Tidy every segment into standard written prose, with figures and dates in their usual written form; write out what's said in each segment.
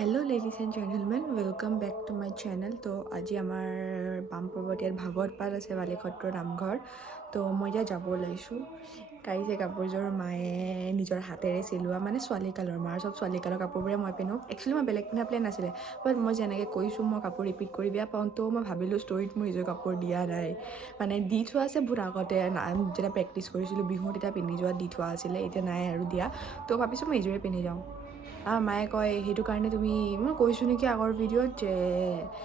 Hello' ladies and gentlemen, welcome back to my channel. তো আজি আমাৰ বাম পৰ্বতীয়াত ভাগৱত পাঠ আছে বালিসত্ৰ নামঘৰ। তো মই এতিয়া যাব ওলাইছোঁ। কাঢ়িছে কাপোৰযোৰ মায়ে নিজৰ হাতেৰে চিলোৱা, মানে ছোৱালীকালৰ মাৰ চব ছোৱালীকালৰ কাপোৰবোৰে মই পিন্ধোঁ। একচুৱেলি মই বেলেগ পিন্ধা প্লেন নাছিলে, বাট মই যেনেকৈ কৈছোঁ মই কাপোৰ ৰিপিট কৰি বেয়া পাওঁ। তো মই ভাবিলোঁ ষ্টৰিত মোৰ নিজৰ কাপোৰ দিয়া নাই, মানে দি থোৱা আছে বহুত আগতে যেতিয়া প্ৰেক্টিছ কৰিছিলোঁ বিহু তেতিয়া পিন্ধি যোৱা দি থোৱা আছিলে, এতিয়া নাই আৰু দিয়া। তো ভাবিছোঁ মই এইযোৰে পিন্ধি যাওঁ। মায়ে কয় সেইটো কাৰণে তুমি, মই কৈছোঁ নেকি আগৰ ভিডিঅ'ত যে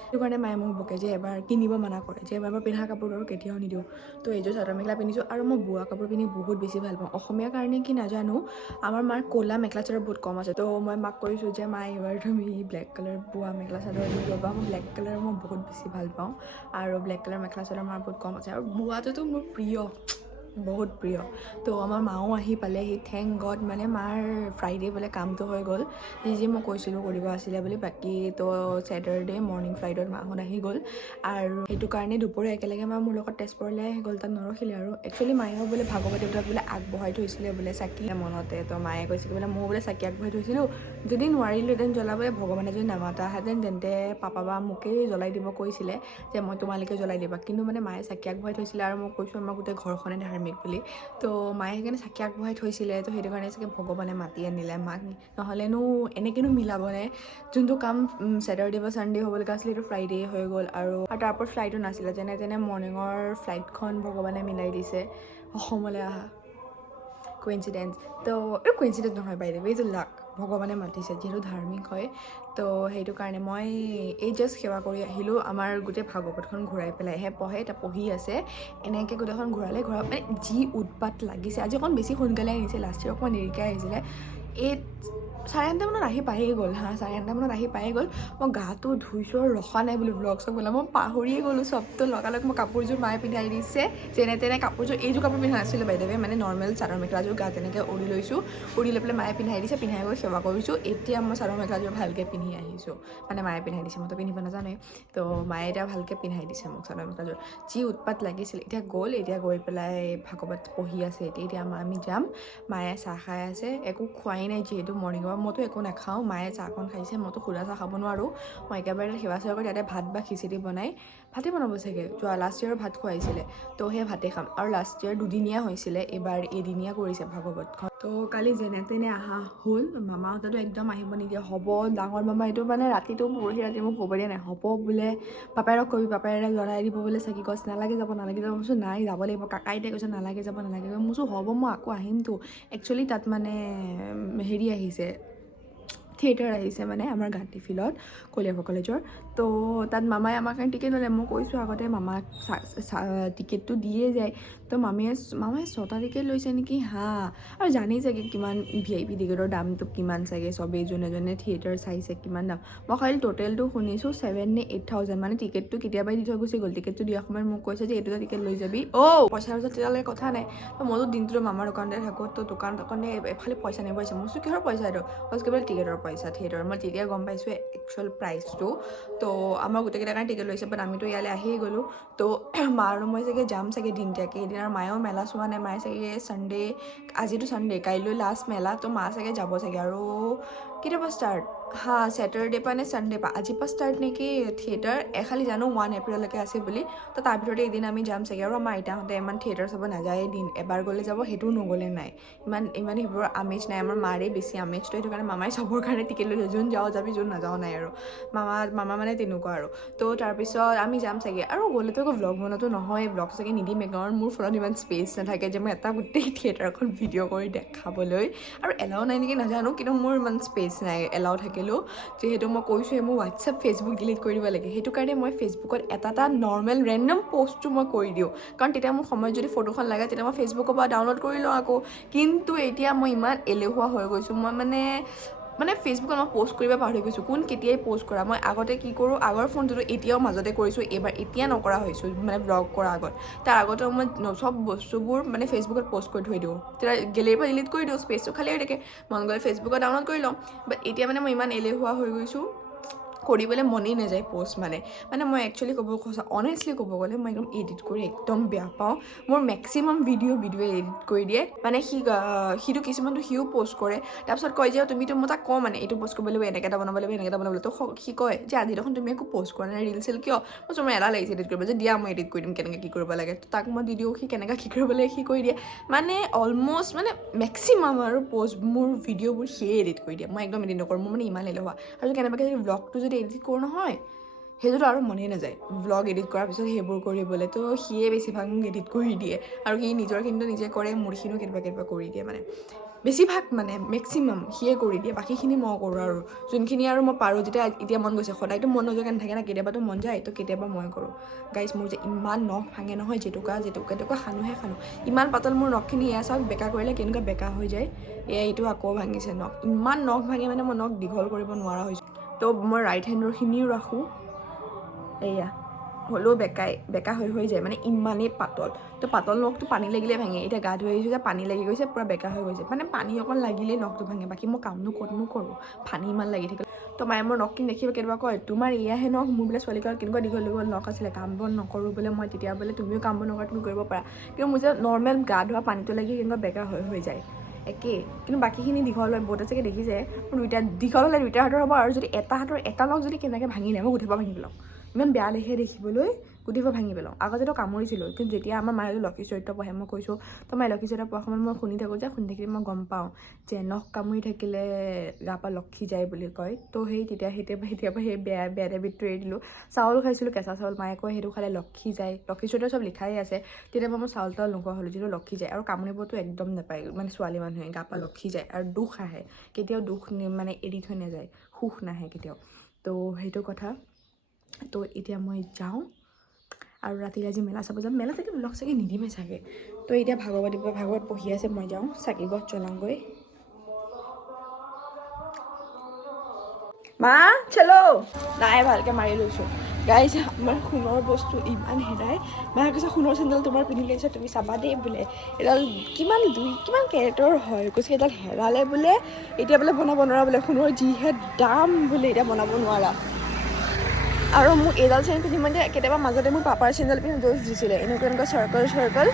সেইটো কাৰণে মায়ে মোক বকে যে এবাৰ কিনিব মানা কৰে, যে এবাৰ পিন্ধা কাপোৰ আৰু কেতিয়াও নিদিওঁ। তো এইযোৰ চাদৰ মেখেলা পিন্ধিছোঁ আৰু মই বোৱা কাপোৰ পিন্ধি বহুত বেছি ভাল পাওঁ। অসমীয়াৰ কাৰণে কি নাজানো, আমাৰ মাৰ ক'লা মেখেলা চাদৰ বহুত কম আছে। তো মই মাক কৈছোঁ যে মায়ে এইবাৰ তুমি ব্লেক কালাৰ বোৱা মেখেলা চাদৰ দি ল'বা, মই ব্লেক কালাৰ মই বহুত বেছি ভাল পাওঁ আৰু ব্লেক কালাৰ মেখেলা চাদৰ মাৰ বহুত কম আছে আৰু বোৱাটোতো মোৰ প্ৰিয়, বহুত প্ৰিয়। তো আমাৰ মাও আহি পালেহি, থেংক গড। মানে মাৰ ফ্ৰাইডে বোলে কামটো হৈ গ'ল, যি মই কৈছিলোঁ কৰিব আছিলে বুলি। বাকী তো ছেটাৰডে মৰ্ণিং ফ্লাইটত মাহঁত আহি গ'ল আৰু সেইটো কাৰণে দুপৰীয়া একেলগে মা মোৰ লগত তেজপুৰলৈ আহি গ'ল, তাত নৰখিলে আৰু। একচুৱেলি মায়েও বোলে ভাগৱতী বোলে আগবঢ়াই থৈছিলে বোলে চাকি মনতে। তো মায়ে কৈছে বোলে ময়ো বোলে চাকি আগবঢ়াই থৈছিলোঁ, যদি নোৱাৰিলোঁহেঁতেন জ্বলাবলৈ, ভগৱানে যদি নামাতাহেঁতেন তেন্তে পাপা বা মোকেই জ্বলাই দিব কৈছিলে যে মই তোমালোকে জ্বলাই দিবা। কিন্তু মানে মায়ে চাকি আগবঢ়াই থৈছিলে আৰু মই কৈছোঁ আমাৰ গোটেই ঘৰখনে ধাৰ্মিক বুলি। তো মায়ে সেইকাৰণে চাকি আগবঢ়াই থৈছিলে, তো সেইটো কাৰণে চাগে ভগৱানে মাতি আনিলে মাক, নহ'লেনো এনেকৈনো মিলাবনে। যোনটো কাম ছেটাৰডে বা ছানডে হ'ব লগা আছিলে সেইটো ফ্ৰাইডে হৈ গ'ল আৰু তাৰ ফ্লাইটো নাছিলে, যেনে তেনে মৰ্ণিঙৰ ফ্লাইটখন ভগৱানে মিলাই দিছে অসমলৈ অহা। কুইনচিডেঞ্চ। তো এইটো কুইনচিডেঞ্চ নহয় বাইদেউ, এইটো লাক, ভগৱানে মাতিছে যিহেতু ধাৰ্মিক হয়। তো সেইটো কাৰণে মই এই জাষ্ট সেৱা কৰি আহিলোঁ। আমাৰ গোটেই ভাগৱতখন ঘূৰাই পেলাইহে পঢ়ে, এতিয়া পঢ়ি আছে। এনেকৈ গোটেইখন ঘূৰালে মানে যি উৎপাত লাগিছে। আজি অকণ বেছি সোনকালে আহিছে, লাষ্ট ইয়াৰ অকণমান দেৰিকৈ আহিছিলে। 8:30 আহি পায়েই গ'ল 8:30 আহি পায়েই গ'ল। মই গাটো ধুইছোঁ আৰু ৰখা নাই বুলি ব্লগ চগ বনাম, মই পাহৰিয়ে গ'লোঁ চবটো। লগালগ মই কাপোৰযোৰ মায়ে পিন্ধাই দিছে, যেনে তেনে কাপোৰযোৰ, এইযোৰ কাপোৰ পিন্ধা নাছিলোঁ বাইদেৱে, মানে নৰ্মেল চাদৰ মেখেলাযোৰ গাত তেনেকৈ উৰি লৈছোঁ, উৰি লৈ পেলাই মায়ে পিন্ধাই দিছে, পিন্ধাই গৈ সেৱা কৰিছোঁ। এতিয়া মই চাদৰ মেখেলাযোৰ ভালকৈ পিন্ধি আহিছোঁ, মানে মায়ে পিন্ধাই দিছে, মইতো পিন্ধিব নাজানোৱেই। তো মায়ে এতিয়া ভালকৈ পিন্ধাই দিছে মোক চাদৰ মেখেলাযোৰ। যি উৎপাত লাগিছিল, এতিয়া গ'ল, এতিয়া গৈ পেলাই ভাগৱত পঢ়ি আছে। এতিয়া আমি যাম। মায়ে চাহ খাই আছে, একো খোৱাই নাই যিহেতু মৰ্ণিঙৰ পৰা, মইতো একো নাখাওঁ। মায়ে চাহকণ খাইছে, মইতো সুদা চাহ খাব নোৱাৰোঁ। মই একেবাৰে সেৱা চেৱা কৰি তাতে ভাত বা খিচিৰি বনাই, ভাতেই বনাব চাগে, লাষ্ট ইয়েৰৰ ভাত খুৱাইছিলে। তো সেই ভাতে খাম আৰু লাষ্ট ইয়েৰ দুদিনীয়া হৈছিলে, এইবাৰ এদিনীয়া কৰিছে ভাগৱতখন। তো কালি যেনে তেনে অহা হ'ল। মামাহঁতেতো একদম আহিব নিদিয়ে, হ'ব ডাঙৰ মামা এইটো মানে ৰাতিটো পৰহি ৰাতি মোক ক'ব দিয়া নাই, হ'ব বোলে পাপাইৰক ক'বি, পাপাইৰে জ্বলাই দিব বোলে চাকি। গছ নালাগে যাব, নালাগে যাব। মই কৈছোঁ নাই যাব লাগিব, কাকাইতে কৈছে নালাগে যাব, নালাগে যাব। মই কৈছোঁ হ'ব মই আকৌ আহিমতো। একচুৱেলি তাত মানে হেৰি আহিছে, থিয়েটাৰ আহিছে মানে আমাৰ গান্ধী ফিল্ডত, কলিয়াবৰ কলেজৰ। তো তাত মামাই আমাৰ কাৰণে টিকেট ল'লে। মই কৈছোঁ আগতে মামাক টিকেটটো দিয়ে যায়। তো মামাই 6টা টিকেট লৈছে নেকি, আৰু জানেই চাগে কিমান VIP টিকেটৰ দামটো কিমান চাগে, চবেই যোনে যোনে থিয়েটাৰ চাইছে কিমান দাম। মই খালি টোটেলটো শুনিছোঁ 7,000 নে 8,000, মানে টিকেটটো কেতিয়াবাই দি থৈ গুচি গ'ল। টিকেটটো দিয়াৰ সময়ত মোক কৈছে যে এইটো টিকেট লৈ যাবি, পইচা তেতিয়ালৈকে কথা নাই। তো মইতো দিনটো মামাৰ দোকানতে থাকোঁ, তো দোকানে এফালে পইচা নিব আহিছে। মই কৈছোঁ কিহৰ পইচা এইটো? কেৱল টিকেটৰ পইচা থিয়েটাৰৰ। মই তেতিয়া গম পাইছোঁ একচুৱেল প্ৰাইচটো। তো আমাৰ গোটেইকেইটাৰ কাৰণে টিকেট লৈছে, বাট আমিতো ইয়ালৈ আহিয়ে গ'লোঁ। তো মা আৰু মই চাগে যাম চাগে দিনতীয়াকৈ এদিন, আৰু মায়েও মেলা চোৱা নাই। মায়ে চাগে ছানডে, আজিতো ছানডে, কাইলৈ লাষ্ট মেলা, তো মা চাগে যাব চাগে। আৰু কেতিয়াবা ষ্টাৰ্ট, ছেটাৰডে পৰা নে ছানডে পৰা, আজিৰ পৰা ষ্টাৰ্ট নেকি থিয়েটাৰ। খালি জানো 1 এপ্ৰিললৈকে আছে বুলি। তো তাৰ ভিতৰতে এদিন আমি যাম চাগে। আৰু আমাৰ আইতাহঁতে ইমান থিয়েটাৰ চাব নাযায়, দিন এবাৰ গ'লে যাব, সেইটোও নগ'লে নাই। ইমান সেইবোৰৰ আমেজ নাই, আমাৰ মাৰে বেছি আমেজ। তো সেইটো কাৰণে মামাই চবৰ কাৰণে টিকেট লৈছে, যোন যাওঁ যাবি, যোন নাযাওঁ নাই আৰু। মামা মানে তেনেকুৱা আৰু। তো তাৰপিছত আমি যাম চাগে, আৰু গ'লেতো একো ভ্লগ বনোৱাটো নহয়, ভ্লগ চাগে নিদিমে, কাৰণ মোৰ ফোনত ইমান স্পেচ নাথাকে যে মই এটা গোটেই থিয়েটাৰখন ভিডিঅ' কৰি দেখাবলৈ। আৰু এলাও নাই নেকি নাজানো, কিন্তু মোৰ ইমান স্পেচ নাই এলাও থাকিলেও। যিহেতু মই কৈছোঁৱে মোৰ হোৱাটছএপ ফেচবুক ডিলিট কৰি দিব লাগে, সেইটো কাৰণে মই ফেচবুকত এটা নৰ্মেল ৰেণ্ডম পষ্টটো মই কৰি দিওঁ, কাৰণ তেতিয়া মোৰ সময়ত যদি ফটোখন লাগে তেতিয়া মই ফেচবুকৰ পৰা ডাউনলোড কৰি লওঁ আকৌ। কিন্তু এতিয়া মই ইমান এলেহুৱা হৈ গৈছোঁ, মই মানে ফেচবুকত মই প'ষ্ট কৰিব পাহৰি গৈছোঁ, কেতিয়াই প'ষ্ট কৰা। মই আগতে কি কৰোঁ, আগৰ ফোনটোতো এতিয়াও মাজতে কৰিছোঁ, এতিয়া নকৰা হৈছোঁ, মানে ব্লগ কৰাৰ আগত। তাৰ আগতেও মই চব বস্তুবোৰ মানে ফেচবুকত প'ষ্ট কৰি থৈ দিওঁ, তেতিয়া গেলেৰীৰ পৰা ডিলিট কৰি দিওঁ, স্পেচটো খালী হৈ থাকে, মন গ'লে ফেচবুকত ডাউনলোড কৰি লওঁ। বাট এতিয়া মানে মই ইমান এলেহুৱা হৈ গৈছোঁ, কৰিবলৈ মনেই নাযায় পোষ্ট মানে মই একচুৱেলি ক'ব অনেষ্টলি ক'ব গ'লে মই একদম এডিট কৰি একদম বেয়া পাওঁ মোৰ মেক্সিমাম ভিডিঅ' এডিট কৰি দিয়ে মানে সিটো কিছুমানটো সিও পোষ্ট কৰে তাৰপিছত কয় যে তুমিতো মই তাক কওঁ মানে এইটো পোষ্ট কৰিব লাগিব এনেকৈ এটা বনাব লাগিব এনেকৈ এটা বনাব লাগিব তো সি কয় যে আজি দেখোন তুমি একো পোষ্ট কৰা নাই ৰিল চিল কিয় মই এলাহ লাগিছে এডিট কৰিব যে দিয়া মই এডিট কৰি দিম কেনেকৈ কি কৰিব লাগে তো তাক মই দি দিওঁ সি কেনেকৈ কি কৰিব লাগে সি কৰি দিয়ে মানে অলমষ্ট মানে মেক্সিমাম আৰু পোষ্ট মোৰ ভিডিঅ'বোৰ সিয়ে এডিট কৰি দিয়ে মই একদম এডিট নকৰোঁ মোৰ মানে ইমান এলেহুৱা আৰু কেনেবাকৈ যদি ব্লগটো যদি এডিট কৰোঁ নহয় সেইটোতো আৰু মনেই নাযায় ব্লগ এডিট কৰাৰ পিছত সেইবোৰ কৰিবলৈ তো সিয়ে বেছিভাগ মোক এডিট কৰি দিয়ে আৰু সি নিজৰখিনিতো নিজে কৰে মোৰখিনিও কেতিয়াবা কৰি দিয়ে মানে বেছিভাগ মানে মেক্সিমাম সিয়ে কৰি দিয়ে বাকীখিনি মই কৰোঁ আৰু যোনখিনি আৰু মই পাৰোঁ যেতিয়া এতিয়া মন গৈছে সদায়তো মন নোযোৱাকৈ নাথাকে না কেতিয়াবাতো মন যায় তো কেতিয়াবা মই কৰোঁ গাইজ মোৰ যে ইমান নখ ভাঙে নহয় জেতুকা সানোহে সানো ইমান পাতল মোৰ নখখিনি এয়া চাওক বেকা কৰিলে কেনেকুৱা বেকা হৈ যায় এইটো আকৌ ভাঙিছে নখ ইমান নখ ভাঙে মানে মই নখ দীঘল কৰিব নোৱাৰা হৈছোঁ তো মই ৰাইট হেণ্ডৰখিনিও ৰাখোঁ এয়া হ'লেও বেকা হৈ যায় মানে ইমানেই পাতল তো পাতল নখটো পানী লাগিলে ভাঙে এতিয়া গা ধুই আহিছোঁ যে পানী লাগি গৈছে পূৰা বেকা হৈ গৈছে মানে পানী অকণ লাগিলেই নখটো ভাঙে বাকী মই কামনো ক'তনো কৰোঁ পানী ইমান লাগি থাকিলে তো মায়ে মোৰ নখখিনি দেখিব কেতিয়াবা কয় তোমাৰ এয়াহে নখ মোৰ বোলে ছোৱালীকালত কেনেকুৱা দীঘল নখ আছিলে কাম বন নকৰোঁ বোলে মই তেতিয়া বোলে তুমিও কাম বন নকৰা তুমি কৰিব পাৰা কিন্তু মোৰ যে নৰ্মেল গা ধোৱা পানীটো লাগি কেনেকুৱা বেকা হৈ যায় একেই কিন্তু বাকীখিনি দীঘল হয় বহুতে চাগে দেখিছে মোৰ দীঘল হ'লে দুইটা হাতৰ হ'ব আৰু যদি এটা হাতৰ এটা নখ যদি কেনেকৈ ভাঙিলে মই গোটেই পৰা ভাঙি পেলাওঁ ইমান বেয়া দেখে দেখিবলৈ গোটেইবোৰ ভাঙি পেলাওঁ আগতেতো কামুৰিছিলোঁ কিন্তু যেতিয়া আমাৰ মায়ে লক্ষী চৰিত্ৰ পঢ়ে মই কৈছোঁ তো মায়ে লক্ষী চৰিত্ৰ পঢ়া সময়ত মই শুনি থাকোঁ যে শুনি থাকিলে মই গম পাওঁ যে নখ কামুৰি থাকিলে গা পৰা লক্ষী যায় বুলি কয় তো তেতিয়াৰ সেই বেয়া ডেবিটটো এৰি দিলোঁ চাউল খাইছিলোঁ কেঁচা চাউল মায়ে কয় সেইটো খালে লক্ষী যায় লক্ষী চৰিত্ৰ চব লিখাই আছে তেতিয়া মই চাউল তাউল নোখোৱা হ'লোঁ যিটো লক্ষী যায় আৰু কামুৰিবতো একদম নাপায় মানে ছোৱালী মানুহে গা পৰা লক্ষী যায় আৰু দুখ আহে কেতিয়াও দুখ মানে এৰি থৈ নাযায় সুখ নাহে কেতিয়াও তো সেইটো কথা তো এতিয়া মই যাওঁ আৰু ৰাতিলৈ আজি মেলা চাব যাম মেলা চাগে ব্লগ চাগে নিদিমেই চাগে তো এতিয়া ভাগৱত পঢ়ি আছে মই যাওঁ চাকি গছ জ্বলাওঁগৈ মা চলো নাই ভালকৈ মাৰি লৈছোঁ গাইজ আমাৰ সোণৰ বস্তু ইমান হেৰাই মায়ে কৈছে সোণৰ চেণ্ডেল তোমাৰ পিন্ধি লৈছে তুমি চাবা দেই বোলে এডাল কিমান কেৰেটৰ হয় কৈছে এডাল হেৰালে বোলে এতিয়া বোলে বনাব নোৱাৰা বোলে সোণৰ যিহে দাম বোলে এতিয়া বনাব নোৱাৰা আৰু মোক এইডাল চেইন পিন্ধি মানে কেতিয়াবা মাজতে মোক পাপাৰ চেইনডাল পিন্ধি দোষ দিছিলে এনেকুৱা চাৰ্কল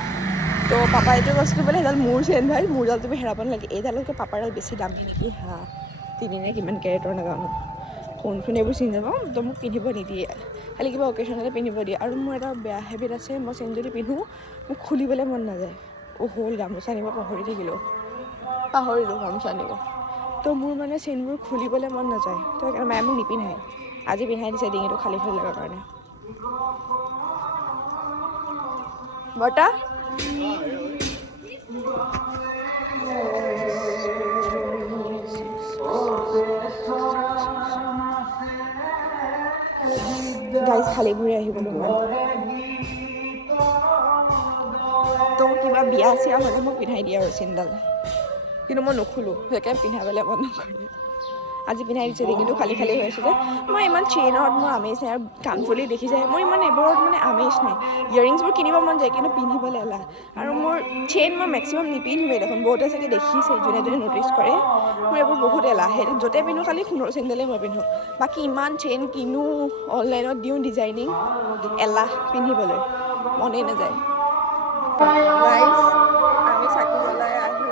তো পাপাই এইটো বস্তু বোলে সেইডাল মোৰ চেইন ভাই মোৰডাল তুমি হেৰাব নালাগে এইডালতকৈ পাপাৰডাল বেছি দামী নেকি হা তিনিনে কিমান কেৰেটৰ নাজানো কোনখন এইবোৰ চিনি নাপাওঁ তো মোক পিন্ধিব নিদিয়ে খালি কিবা অকেশ্যনতে পিন্ধিব দিয়ে আৰু মোৰ এটা বেয়া হেবিট আছে মই চেইন যদি পিন্ধোঁ মোক খুলিবলৈ মন নাযায় হ'ল গামোচা আনিব পাহৰিলোঁ গামোচা আনিব তো মোৰ মানে চেইনবোৰ খুলিবলৈ মন নাযায় তো সেইকাৰণে মায়ে মোক নিপিন্ধায় আজি পিন্ধাই দিছে ডিঙিটো খালী লগাৰ কাৰণে বৰ্তা গাইজ খালী ভৰি আহিব তো কিবা বিয়া চিয়া হ'লে মোক পিন্ধাই দিয়ে আৰু চেইনডাল কিন্তু মই নুখুলোঁ সেইকাৰণে পিন্ধাবলৈ মন নকৰে আজি পিন্ধাই দিছে ডিঙিটো খালী হৈ আছে যে মই ইমান চেইনত মোৰ আমেজ নাই আৰু কাণফুলি দেখি যায় মোৰ ইমান এইবোৰত মানে আমেজ নাই ইয়েৰিংছবোৰ কিনিব মন যায় কিন্তু পিন্ধিবলৈ এলাহ আৰু মোৰ চেইন মই মেক্সিমাম নিপিন্ধোৱেই দেখোন বহুতে চাগে দেখিছে যোনে ন'টিচ কৰে মোৰ এইবোৰ বহুত এলাহ সেই য'তে পিন্ধোঁ খালি সোণৰ চেইনডালেই মই পিন্ধোঁ বাকী ইমান চেইন কিনো অনলাইনত দিওঁ ডিজাইনিং এলাহ পিন্ধিবলৈ মনেই নাযায় গাইজ আমি চাকি জ্বলাই আহিলোঁ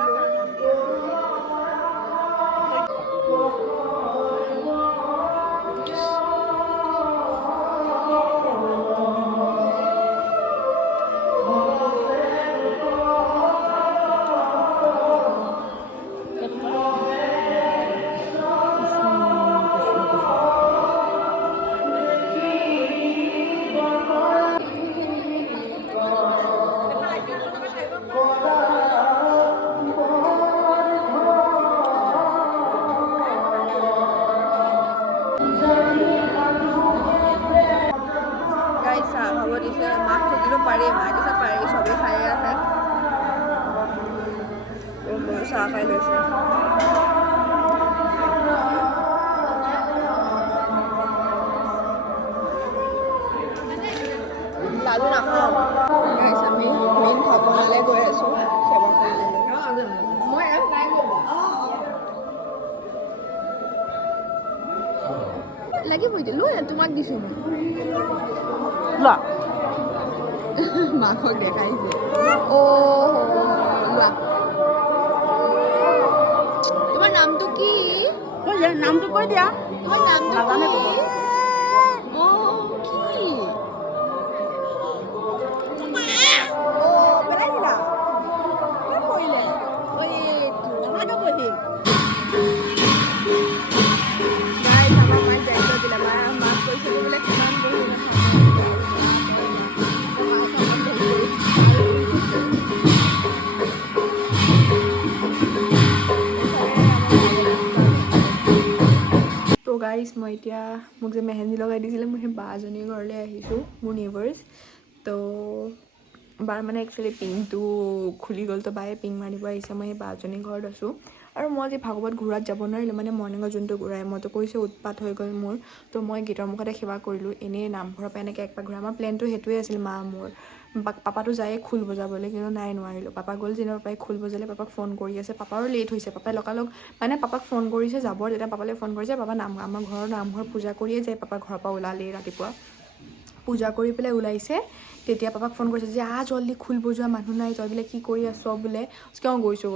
চাহ খাব দিছে মাক খুজিব পাৰি মায়ে দিছে পাৰি চবেই খাই আছে ময়ো চাহ খাই লৈছোঁ লাডু নাখাওঁ আমি মেইন ভগৱানলৈ গৈ আছোঁ সেৱা কৰিবলৈ লাগিব এতিয়া লৈ তোমাক দিছোঁ মই লোৱা মাকক দেখাইছে অ' লোৱা তোমাৰ নামটো কি নামটো কৈ দিয়া তোমাৰ নামটো নাজানে কি ক'ব পেলাই দিলা কোনে পৰিলে ঐ নাথাকে পঢ়ি গাইজ আমাৰ মাক দায়িত্ব দিলে মাক কৈছিলোঁ বোলে কিমান বহি তো গাইজ মই এতিয়া মোক যে মেহেন্দি লগাই দিছিলে মই সেই বা এজনীৰ ঘৰলৈ আহিছোঁ মোৰ নেইবাৰ্ছ তো বাৰ মানে একচুৱেলি পিংটো খুলি গ'ল তো বায়ে পিং মাৰিব আহিছে মই সেই বাজনীৰ ঘৰত আছোঁ আৰু মই আজি ভাগৱত ঘূৰাত যাব নোৱাৰিলোঁ মানে মৰ্ণিঙত যোনটো ঘূৰাই মইতো কৈছোঁ উৎপাত হৈ গ'ল মোৰ তো মই গেটৰ মুখতে সেৱা কৰিলোঁ এনেই নামঘৰৰ পৰা এনেকৈ একপাক ঘূৰা আমাৰ প্লেনটো সেইটোৱে আছিল মা মোৰ পাপাটো যায়ে খোল বজাবলৈ কিন্তু নাই নোৱাৰিলোঁ পাপা গ'ল যিদিনৰ পাপাই খোল বজালে পাপাক ফোন কৰি আছে পাপাৰো লেট হৈছে পাপাই লগালগ মানে পাপাক ফোন কৰিছে যাব তেতিয়া পাপালৈ ফোন কৰিছে পাপা আমাৰ ঘৰৰ নামঘৰ পূজা কৰিয়ে যায় পাপা ঘৰৰ পৰা ওলালেই ৰাতিপুৱা পূজা কৰি পেলাই ওলাইছে তেতিয়া পাপাক ফোন কৰিছে যে জল্দি খোল বজোৱা মানুহ নাই তই বোলে কি কৰি আছ বোলে কিয় গৈছোঁ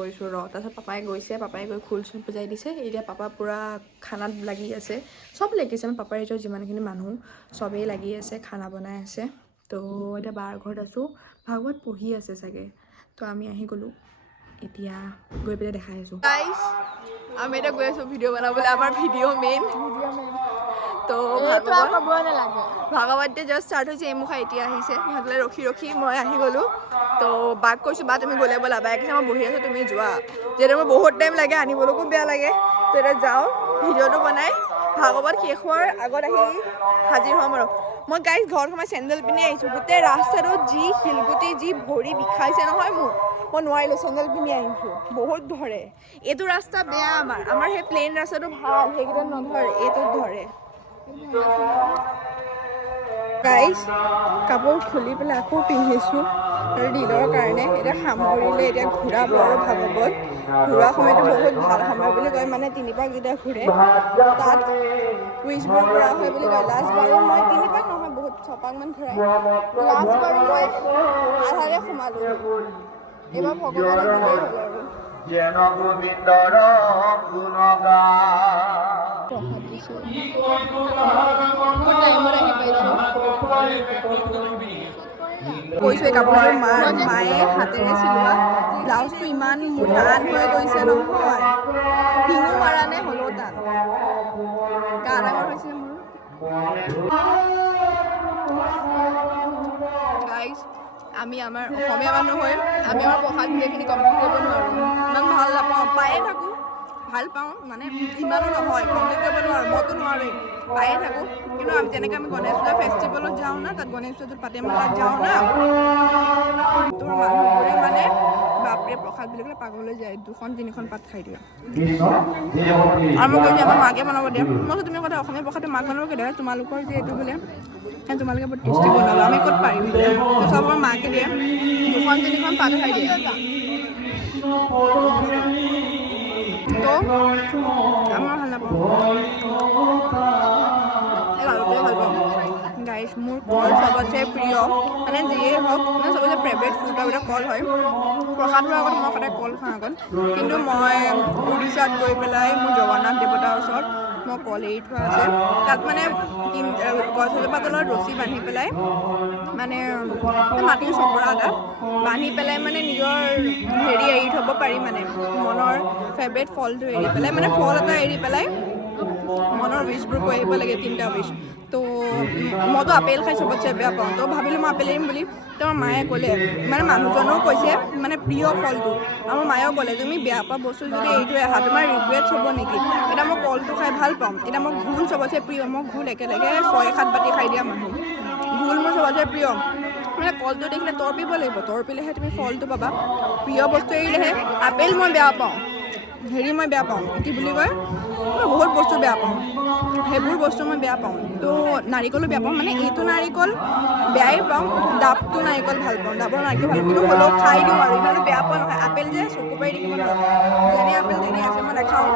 তাৰপিছত পাপাই গৈছে পাপাই গৈ খোল চোল বজাই দিছে এতিয়া পাপা পূৰা খানাত লাগি আছে চব লাগিছে মানে পাপাৰ এইটো যিমানখিনি মানুহ চবেই লাগি আছে খানা বনাই আছে তো এতিয়া বাৰ ঘৰত আছোঁ ভাগৱত পঢ়ি আছে চাগে তো আমি আহি গ'লোঁ এতিয়া গৈ পেলাই দেখাই আছোঁ গাইজ আমি এতিয়া গৈ আছোঁ ভিডিঅ' বনাবলৈ আমাৰ ভিডিঅ' মেইন তো ভাগৱত জাষ্ট ষ্টাৰ্ট হৈছে এই মুখা এতিয়া আহিছে সিহঁতলৈ ৰখি ৰখি মই আহি গ'লোঁ তো বাক কৈছোঁ বা তুমি গ'লে ব'লা বায়ে কৈছে মই বহি আছোঁ তুমি যোৱা যিহেতু মোৰ বহুত টাইম লাগে আনিবলৈকো বেয়া লাগে তো এতিয়া যাওঁ ভিডিঅ'টো বনাই ভাগৱত শেষ হোৱাৰ আগত আহি হাজিৰ হ'ম আৰু মই গাইজ ঘৰত সোমাই চেণ্ডেল পিন্ধি আহিছোঁ গোটেই ৰাস্তাটোত যি শিলগুটি যি ভৰি বিষাইছে নহয় মোৰ মই নোৱাৰিলোঁ চেণ্ডেল পিন্ধি আহিছোঁ বহুত ধৰে এইটো ৰাস্তা বেয়া আমাৰ সেই প্লেইন ৰাস্তাটো ভাল সেইকেইটাত নধৰে এইটোত ধৰে গাইজ কাপোৰ খুলি পেলাই আকৌ পিন্ধিছোঁ আৰু দিনৰ কাৰণে এতিয়া সামৰিলে এতিয়া ঘূৰাব আৰু ভাগৱত ঘূৰা সময়টো বহুত ভাল সময় বুলি কয় মানে তিনিপাক যেতিয়া ঘূৰে তাত উইচবোৰ ঘূৰা হয় বুলি কয় লাষ্ট বাৰু মই তিনিপাক নহয় বহুত ছপাকমান ঘূৰাই লাষ্ট বাৰু মই আধাৰে সোমালোঁ এইবাৰ ভগৱানৰ দিলেই হ'ল আৰু কৈছোঁ এই কাপোৰযোৰ মায়ে হাতেৰে চিলোৱা ব্লাউজটো ইমান টান হৈ গৈছে নহয় শিঙো মাৰা নে হ'লেও টান গা ডাঙৰ হৈছে মোৰ গাইজ আমি আমাৰ অসমীয়া মানুহ হৈ আমি আমাৰ প্ৰসাদ গোটেইখিনি কমপ্লিট কৰিব নোৱাৰোঁ ইমান ভাল নাপাওঁ পায়ে থাকোঁ ভাল পাওঁ মানে ইমানো নহয় কমপ্লিট কৰিব নোৱাৰোঁ মইতো নোৱাৰোঁ পায়ে থাকোঁ কিন্তু আমি যেনেকৈ আমি গণেশ পূজা ফেষ্টিভেলত যাওঁ না তাত গণেশ পূজাত পাতে আমি তাত যাওঁ না তোৰ মানুহবোৰে মানে বাপৰে প্ৰসাদ বুলি ক'লে পাগলৈ যায় 2-3খন পাত খাই দিয়ে আৰু মই কৈছোঁ আমাৰ মাকে বনাব দিয়ে মই তুমি কথা অসমীয়া প্ৰসাদটো মাক বনাব দিয়ে তোমালোকৰ যে এইটো বোলে তোমালোকে বহুত টেষ্টি বনাবা আমি ক'ত পাৰিম বোলে চব আমাৰ মাকে দিয়ে 2-3খন পাত খাই দিয়ে তো আমাৰ ভাল নাপাওঁ ভাল পাওঁ গাইজ মোৰ কল চবতছে প্ৰিয় মানে যিয়ে হওক মানে চবতছে ফেভৰেট ফুড আৰু এটা কল হয় প্ৰসাদৰ আগত মই সদায় কল খাওঁ আগত কিন্তু মই উৰিষ্যাত গৈ পেলাই মোৰ জগন্নাথ দেৱতাৰ ওচৰত মই কল এৰি থোৱা আছে তাত মানে গছ এজোপা তলত ৰছী বান্ধি পেলাই মানে মাটিৰ চপৰা এটা বান্ধি পেলাই মানে নিজৰ হেৰি এৰি থ'ব পাৰি মানে মনৰ ফেভৰেট ফলটো এৰি পেলাই মানে ফল এটা এৰি পেলাই মনৰ উইচবোৰ কৈ আহিব লাগে 3টা উইচ তো মইতো আপেল খাই চবতছে বেয়া পাওঁ তো ভাবিলোঁ মই আপেল এৰিম বুলি তোমাৰ মায়ে ক'লে মানে মানুহজনেও কৈছে মানে প্ৰিয় ফলটো আৰু মায়েও ক'লে তুমি বেয়া পোৱা বস্তু যদি এৰি থৈ আহা তোমাৰ ৰিগ্ৰেটছ হ'ব নেকি এতিয়া মই কলটো খাই ভাল পাওঁ এতিয়া মই ঘোল চবতছে প্ৰিয় মই ঘোল একেলগে 6-7 বাতি খাই দিয়া মানুহ ঘোল মোৰ চবতছে প্ৰিয় মানে কলটো দেখিলে তৰপিব লাগিব তৰপিলেহে তুমি ফলটো পাবা প্ৰিয় বস্তু এৰিলেহে আপেল মই বেয়া পাওঁ হেৰি মই বেয়া পাওঁ কি বুলি কয় মই বহুত বস্তু বেয়া পাওঁ সেইবোৰ বস্তু মই বেয়া পাওঁ তো নাৰিকলো বেয়া পাওঁ মানে এইটো নাৰিকল বেয়াই পাওঁ ডাবটো নাৰিকল ভাল পাওঁ ডাবৰ নাৰিকল ভাল কিন্তু হ'লেও খাই দিওঁ আৰু ইমানো বেয়া পোৱা নহয় আপেল যে চকু পাৰি দেখিব নোৱাৰোঁ যেনে আপেল যেনে আছে মই নাখাওঁ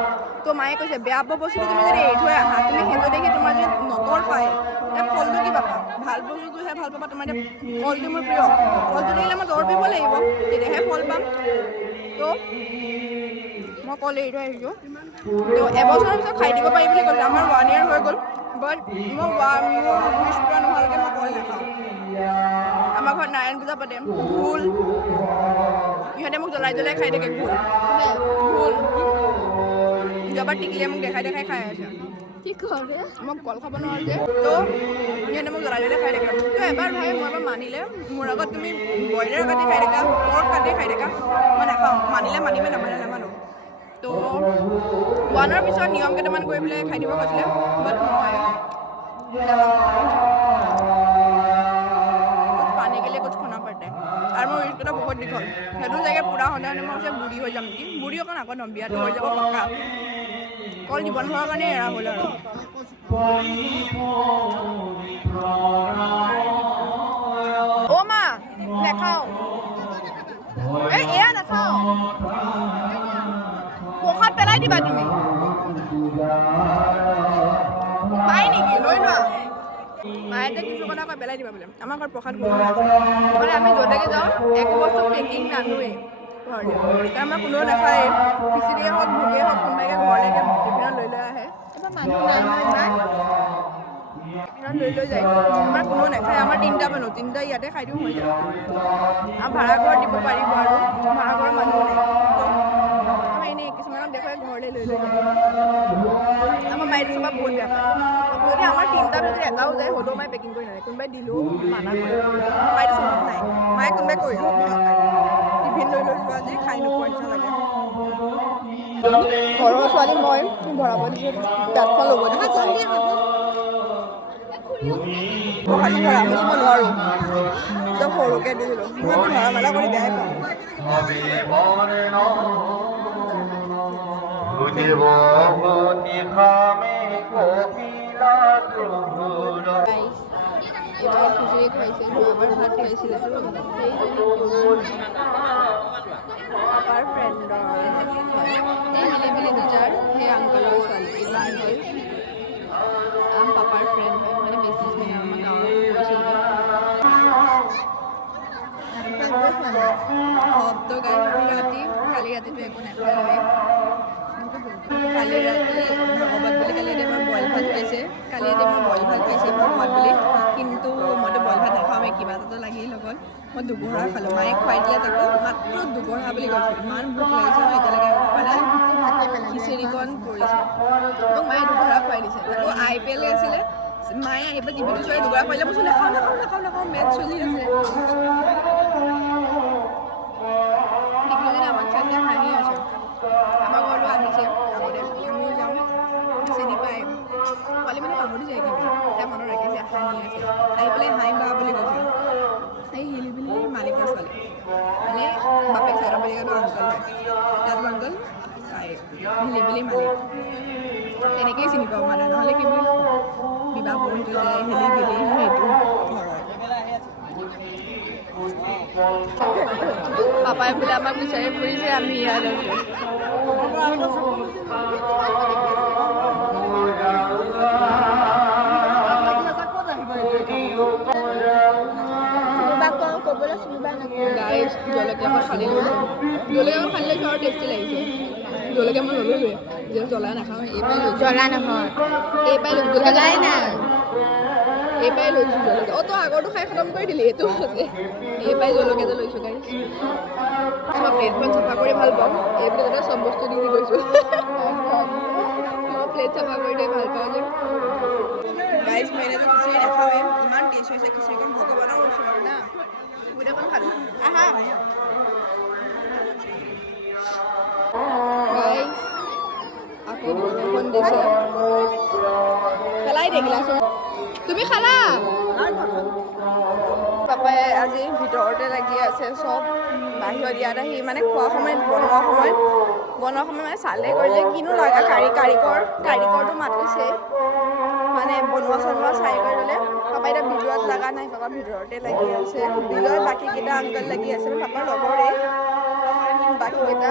তো মায়ে কৈছে বেয়া পোৱা বস্তুটো তুমি যদি এৰি থৈ আহা তুমি সেইটো দেখি তোমাৰ যে ভাল পাবা তোমাৰ এতিয়া কলটো মোৰ প্ৰিয় কলটো দেখিলে মই দৌৰ পিব লাগিব তেতিয়াহে ফল পাম তো মই কল এৰি থৈ আহিছোঁ তো এবছৰৰ পিছত খাই দিব পাৰি বুলি কৈছে আমাৰ 1 year হৈ গ'ল বাট মোৰ উইচ পূৰা নোহোৱালৈকে মই কল নাখাওঁ আমাৰ ঘৰত নাৰায়ণ পূজা পাতে ভোল ইহঁতে মোক জ্বলাই জ্বলাই খাই থাকে ভোল যোৱাবাৰ টিকলিয়ে মোক দেখাই দেখাই খাই আছে কি কৰে মই কল খাব নোৱাৰো যে তো সিহঁতে মোক জ্বলাই জ্বলাই খাই থাকে তো এবাৰ ভাই মই এবাৰ মানিলে মোৰ আগত তুমি ব্ৰইলাৰ কাটি খাই থাকা পৰ্ক কাটি খাই থাকা মই নাখাওঁ মানিলে মানিমে নামানে নামানো তো 1 year পিছত নিয়ম কেইটামান কৰি পেলাই খাই দিব কৈছিলে বাট মই कुछ पाने के लिए कुछ खोना पड़ता है और मैं इसको बहुत दीघल সেইটো জায়গায় পুৰা সদায় মই হৈছে বুঢ়ী হৈ যাম নেকি বুঢ়ী অকণ আগত হ'ম বিয়াটো হৈ যাব পক্কা কল জীৱন ভৰৰ কাৰণে এৰা হ'ল আৰু অ' মা নাখাওঁ এই এয়া নাখাওঁ প্ৰসাদ পেলাই দিবা তুমি পাই নেকি লৈ লোৱা মায়ে যে কিছু কথা কয় পেলাই দিবা বোলে আমাৰ ঘৰত প্ৰসাদ কোনো নাখায় মানে আমি য'লৈকে যাওঁ একো বস্তু পেকিং নানোৱেই ঘৰলৈ কাৰণ আমাৰ কোনেও নাখায় খিচিৰিয়ে হওক ভোগে হওক কোনোবাই ঘৰলৈকে টিফিনত লৈ লৈ আহে মানুহ নাই নহয় টিফিনত লৈ লৈ যায় আমাৰ কোনেও নাখায় আমাৰ 3টা মানুহ 3টা ইয়াতে খাই দিওঁ হৈ যায় আৰু ভাড়া ঘৰত দিব পাৰিব আৰু ভাড়া ঘৰৰ মানুহ নাই আমাৰ এনেই কিছুমানক দেখুৱাই ঘৰলৈ লৈ লৈ যায় আমাৰ মায়ে চবা বহুত বেয়া পায় যদি আমাৰ 3টা ভিতৰত এটাও যায় হ'লেও মায়ে পেকিং কৰি নাযায় কোনোবাই দিলেও মানা কৰে মায়েতো স্বভাৱ নাই মায়ে কোনোবাই কৰিলেও বেয়া পায় টিফিন লৈ লৈ যোৱা যে খাই নোপোৱাৰ নিচিনা লাগে ঘৰৰ ছোৱালী মই ভৰাব দিছোঁ দাঁতখন ল'ব দিছোঁ প্ৰসাদী ভৰা মই নোৱাৰোঁ একদম সৰুকৈ দিছিলোঁ মই ভৰা মেলা কৰি বেয়াই পাওঁ এবাৰ খিচিৰি খুৱাইছে যোৱাবাৰ ভাত খুৱাইছিলে পাপাৰ ফ্ৰেণ্ডৰ হিলিবিলিটো যাৰ সেই আংকলৰ ছোৱালী এইটো আংকল পাপাৰ ফ্ৰেণ্ড হয় মানে মেছেজ মানে আমাৰ গাঁৱত গৈছিল তো গাই ৰাতি কালি ৰাতিটো একো নাখায় কালি ৰাতি ভগৱত বুলি কালি ৰাতি আমাৰ বইল ভাত খাইছে কালি ৰাতি মই বইল ভাত খাইছে ভগৱত বুলি কিন্তু মইতো বইল ভাত নাখাওঁৱেই কিবা এটাতো লাগি লগত মই দুগৰা খালোঁ মায়ে খুৱাই দিলে তাকো মাত্ৰ দুগৰা বুলি কৈছোঁ ইমান ভোক লাগিছে মই এতিয়ালৈকে মানে খিচিৰিকণ পৰিছে মোক মায়ে দুগৰা খুৱাই দিছে তাকো IPL আছিলে মায়ে আহি পেলাই টিভিটো চোৱাই দুগৰা খুৱাইলে কৈছোঁ নাখাওঁ নাখাওঁ নাখাওঁ নাখাওঁ মেটচ চলি আছে আমাক চাই হাঁহি আছে আমাৰ ঘৰলৈ আহিছে আগতে আমিও যাওঁ চিনি পায় পোৱালি মানে পাহৰি যায় কিন্তু এতিয়া মনত ৰাখিছে হাঁহি আছে আহি পেলাই হাঁহি বা বুলি কৈছে এই হিলিবিলি মালিকৰ ছোৱালী মানে বাপেক চাইডৰ বেলেগতো আংকল হয় তাত আংকল চাই হিলিবিলি মালিক তেনেকেই চিনি পাওঁ মানে নহ'লে কি বুলি বিবাহ বন্ধু যে হিলিবিলি সেইটো ঘৰৰ পাপাই বোলে আমাক বিচাৰি ফুৰিছে আমি ইয়াত আছোঁ গাইছ জলকীয়াখন খালি লৈছোঁ জলকীয়াখন খালি লৈছোঁ আৰু টেষ্টি লাগিছে জলকীয়া মই নল'লোৱে যিহেতু জ্বলা নাখাওঁ এইবাৰ লৈছোঁ জ্বলা নহয় এইবাৰ লৈছোঁ জ্বলাই নাই এইবাৰ লৈছোঁ জলকীয়া অ' তই আগৰটো খাই খতম কৰি দিলি এইটো আছে এইবাৰ জলকীয়াটো লৈছোঁ গাইছ মই প্লেটখন চাফা কৰি ভাল পাওঁ এই প্লেটতে চব বস্তু দি দি গৈছোঁ মই প্লেট চাফা কৰি দিয়ে ভাল পাওঁ যে গাইছ মই এনেতো খিচিৰি নাখাওঁৱে ইমান টেষ্ট হৈছে খিচিৰিখন ভগৱানৰ ওচৰৰ না গোটেইখন খালোঁ আহা গাইছ আকৌ বৰষুণ দিছে পেলাই দে গিলাচত তুমি খালা পাপাই আজি ভিতৰতে লাগি আছে চব বাহিৰত ইয়াত আহি মানে খোৱা সময়ত বনোৱা সময়ত মানে চালে কৰিলে কিনো লগা কাৰিকৰটো মাতিছে মানে বনোৱা চনোৱা চাই কৰি ল'লে পাপাই এতিয়া ভিডিঅ'ত লগা নাই পাপা ভিতৰতে লাগি আছে ভিডিঅ'ত বাকীকেইটা আংকল লাগি আছে পাপাৰ লগৰে বাকীকেইটা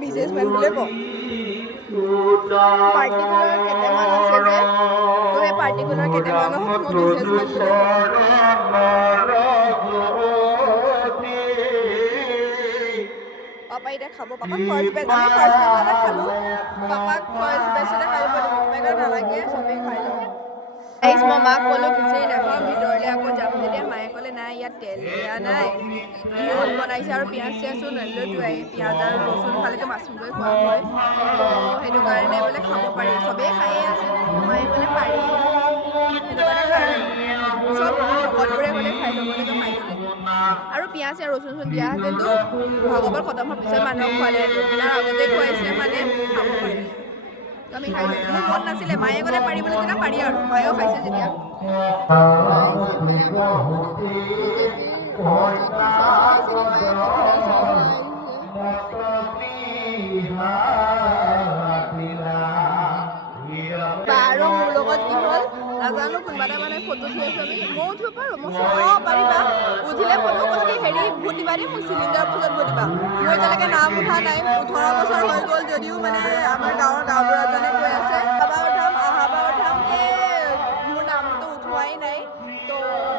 বিজনেছমেন বুলিয়ে কওঁ পাৰ্টিকুলাৰ কেইটামান আছে যে তো সেই পাৰ্টিকুলাৰ কেইটামানক মই বিজনেছমেন বুলি পাপা এতিয়া খাব পাপাক ফাৰ্ষ্ট বেচ আমি ফাৰ্ষ্ট বেচতে খালোঁ পাপাক ফাৰ্ষ্ট বেচতে খাব পাৰিব পাপাক নালাগে চবেই খাই লওঁ গাইজ মই মাক ক'লোঁ খিচিৰি নাখাওঁ ভিতৰলৈ আকৌ যাম যেতিয়া মায়ে ক'লে নাই ইয়াত তেল দিয়া নাই ঘিউত বনাইছে আৰু পিঁয়াজ চিয়াজো নললোৱাই পিঁয়াজ আৰু ৰচুন খালেতো মাছৰুমটোৱে খোৱা হয় সেইটো কাৰণে বোলে খাব পাৰি চবেই খায়ে আছে মায়ে বোলে পাৰি সেইটো কাৰণে খাই চব ভকতবোৰে গ'লে খাই ল'বলৈতো খাই ল'ব আৰু পিঁয়াজ আৰু ৰচুন চচুন দিয়াহেঁতেনতো ভাগৱত খতম হোৱাৰ পিছত মানুহক খোৱালে তাৰ আগতে খুৱাইছে মানে খাব পাৰি আমি খাই ল'লোঁ মোৰ মন নাছিলে মায়ে ক'লে পাৰি বুলি তেতিয়া পাৰি আৰু মায়েও খাইছে যেতিয়া আৰু মোৰ লগত কি হ'ল নাজানো কোনোবা এটা মানে ফটো উঠি আছো আমি মই উঠিব পাৰোঁ মই পাৰিবা উঠিলে ফটো কৈছে হেৰি ভোট দিবা দেই মোক চিলিণ্ডাৰ পূজাত ভোট দিবা মই এতিয়ালৈকে নাম উঠা নাই 18 বছৰ হৈ গ'ল যদিও মানে আমাৰ গাঁওবুঢ়াজনে কৈ আছে আহাবাৰ উঠামকে মোৰ নামটো উঠোৱাই নাই তো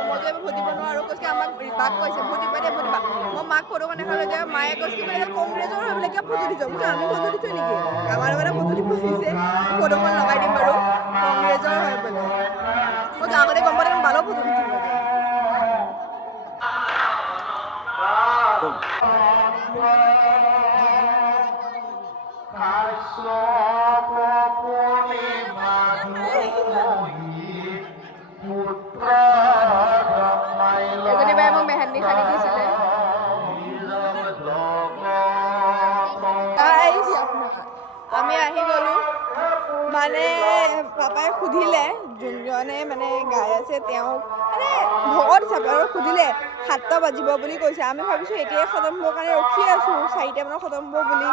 মইতো এইবাৰ ভোট দিব নোৱাৰোঁ কৈছে আমাক বাক কৈছে ভোট দিবা দে ভোট দিবা মই মাক ফটো কাৰণে খালোঁ এতিয়া মায়ে কৈছে মানে কংগ্ৰেছৰ হৈ বোলে কিয় ফটো দিছোঁ কৈছে আমি ফটো দিছোঁ নেকি আমাৰ মানে ফটো দিব দিছে ফটোখন লগাই দিম বাৰু কংগ্ৰেছৰ হৈ বোলে মই আগতে গম পালে ভালো ফটো দিছোঁ এজনী বাই মোক মেহেন্দি সানি দিছিলে আমি আহি গ'লো মানে পাপাই সুধিলে যোনজনে মানে গাই আছে তেওঁক মানে ভকত হিচাপে আৰু সুধিলে 7টা বাজিব বুলি কৈছে আমি ভাবিছোঁ এতিয়াই খতম হ'বৰ কাৰণে ৰখি আছোঁ 4টামানত খতম হ'ব বুলি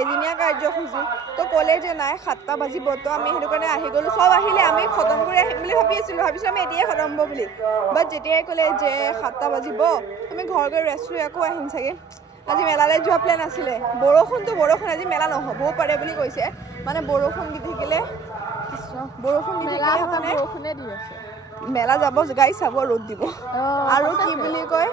এদিনীয়া কাৰ্যসূচী তো ক'লে যে নাই 7টা বাজিব তো আমি সেইটো কাৰণে আহি গ'লোঁ চব আহিলে আমি খতম কৰি আহিম বুলি ভাবিছিলোঁ আমি এতিয়াই খতম হ'ব বুলি বাট যেতিয়াই ক'লে যে 7টা বাজিব আমি ঘৰ গৈ ৰেষ্ট লৈ আকৌ আহিম চাগে আজি মেলালৈ যোৱা প্লেন আছিলে বৰষুণ আজি মেলা নহ'বও পাৰে বুলি কৈছে মানে বৰষুণ দি থাকিলে মানে বৰষুণে দি আছে মেলা যাব গাই চাব ৰ'দ দিব আৰু কি বুলি কয়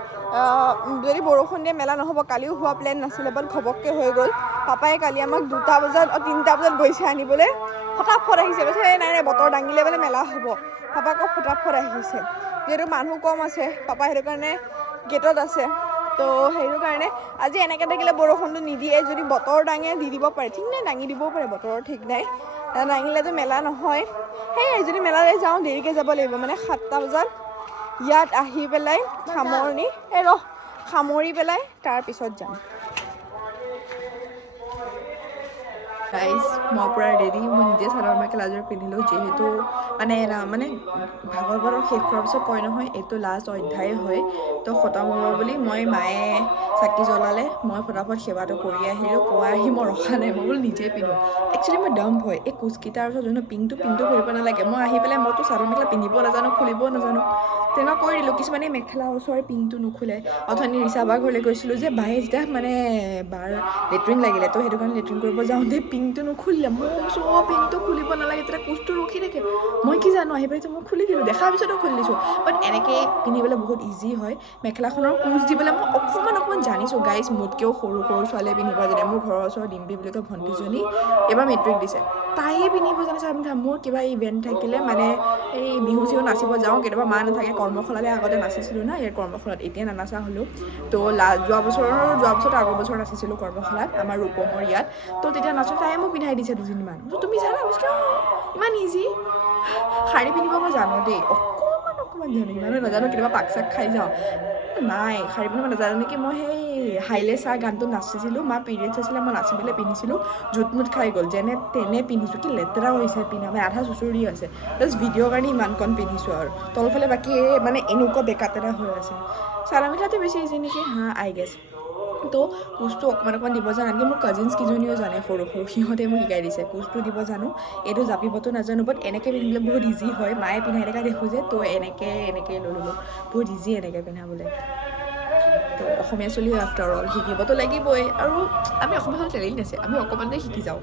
যদি বৰষুণ দিয়ে মেলা নহ'ব কালিও হোৱা প্লেন নাছিলে বাট ঘপককৈ হৈ গ'ল পাপাই কালি আমাক 2টা বজাত 3টা বজাত গৈছে আনিবলৈ ফটাফট আহিছে কৈছে নাই বতৰ দাঙিলে বোলে মেলা হ'ব পাপা আকৌ ফটাফট আহিছে যিহেতু মানুহ কম আছে পাপা সেইটো কাৰণে গেটত আছে তো সেইটো কাৰণে আজি এনেকৈ থাকিলে বৰষুণটো নিদিয়ে যদি বতৰ দাঙে দি দিব পাৰে ঠিক নাই দাঙি দিবও পাৰে বতৰৰ ঠিক নাই দাঙিলেতো মেলা নহয় সেই যদি মেলালৈ যাওঁ দেৰিকৈ যাব লাগিব মানে 7টা বজাত ইয়াত আহি পেলাই সামৰি পেলাই তাৰপিছত যাম গাইজ মই পূৰা ৰেডি মই নিজে চাদৰ মেখেলাযোৰ পিন্ধিলোঁ যিহেতু মানে ভাগৱতৰ শেষ কৰাৰ পিছত কয় নহয় এইটো লাষ্ট অধ্যায় হয় তো খতম হ'ব বুলি মই মায়ে চাকি জ্বলালে মই ফটাফট সেৱাটো কৰি আহিলোঁ আহি মই ৰখা নাই মই বোলো নিজেই পিন্ধোঁ একচুৱেলি মই ডাম্প হয় এই কোচকেইটাৰ ওচৰত যোনটো পিংটো কৰিব নালাগে মই আহি পেলাই মইতো চাদৰ মেখেলা পিন্ধিব নাজানো খুলিবও নাজানো তেনেকুৱা কৰি দিলোঁ কিছুমানে মেখেলা ওচৰৰ পিংটো নুখুলে অথনি ৰিচা বাৰ ঘৰলৈ গৈছিলোঁ যে বায়ে যেতিয়া মানে বাৰ লেট্ৰিন লাগিলে তো সেইটো কাৰণে লেট্ৰিন কৰিব যাওঁতে পিংটো নুখুলিলে মই কৈছোঁ পিংটো খুলিব নালাগে তেতিয়া কোচটো ৰখি থাকে মই কি জানো আহি পেলাই মই খুলি দিলোঁ দেখাৰ পিছতো খুলি দিছোঁ বাট এনেকৈ পিন্ধিবলৈ বহুত ইজি হয় মেখেলাখনৰ কোচ দিবলৈ মই অকণমান জানিছোঁ গাইজ মোতকৈও সৰু ছোৱালীয়ে পিন্ধিব জানে মোৰ ঘৰৰ ওচৰৰ ডিম্পী বুলি কয় ভণ্টিজনী এইবাৰ মেট্ৰিক দিছে তাইয়ে পিন্ধিব জানিছে মোৰ কিবা ইভেণ্ট থাকিলে মানে এই বিহু চিহু নাচিব যাওঁ কেতিয়াবা মা নাথাকে কৰ্মশালালৈ আগতে নাচিছিলোঁ না ইয়াৰ কৰ্মশালাত এতিয়া নানাচা হ'লোঁ তো যোৱা বছৰ আগৰ বছৰ নাচিছিলোঁ কৰ্মশালাত আমাৰ ৰূপমৰ ইয়াত তো তেতিয়া নাচোঁ তাই মোক পিন্ধাই দিছে দুজনীমান তুমি জানা কিয় ইমান ইজি শাৰী পিন্ধিব মই জানো দেই অকণমান জানো ইমানো নাজানো কেতিয়াবা পাক চাক খাই যাওঁ নাই শাৰী পিন্ধিব নাজানো নেকি মই সেই হাইলে চাহ গানটো নাচিছিলোঁ মা পিৰিয়ডছ আছিলে মই নাচিবলৈ পিন্ধিছিলোঁ জুটমুট খাই গ'ল যেনে তেনে পিন্ধিছোঁ কি লেতেৰা হৈছে পিন্ধা মানে আধা চুচুৰি আছে জাষ্ট ভিডিঅ'ৰ কাৰণে ইমানকণ পিন্ধিছোঁ আৰু তলফালে বাকী মানে এনেকুৱা বেকাতেৰা হৈ আছে চাদৰ মেখেলাটো বেছি ইজি নেকি আই গেছ তো কোচটো অকণমান দিব জানো আনকি মোৰ কাজিনছ কেইজনীও জানে সৰু সিহঁতে মোক শিকাই দিছে কোচটো দিব জানো এইটো জাপিবতো নাজানো বাট এনেকৈ পিন্ধিবলৈ বহুত ইজি হয় মায়ে পিন্ধাই থকা দেখোঁ যে তো এনেকৈ লৈ ল'লোঁ বহুত ইজি এনেকৈ পিন্ধাবলৈ তো অসমীয়া চলি হয় আফটাৰ অল শিকিবতো লাগিবই আৰু আমি অসমীয়া টেলেণ্ট আছে আমি অকণমানতে শিকি যাওঁ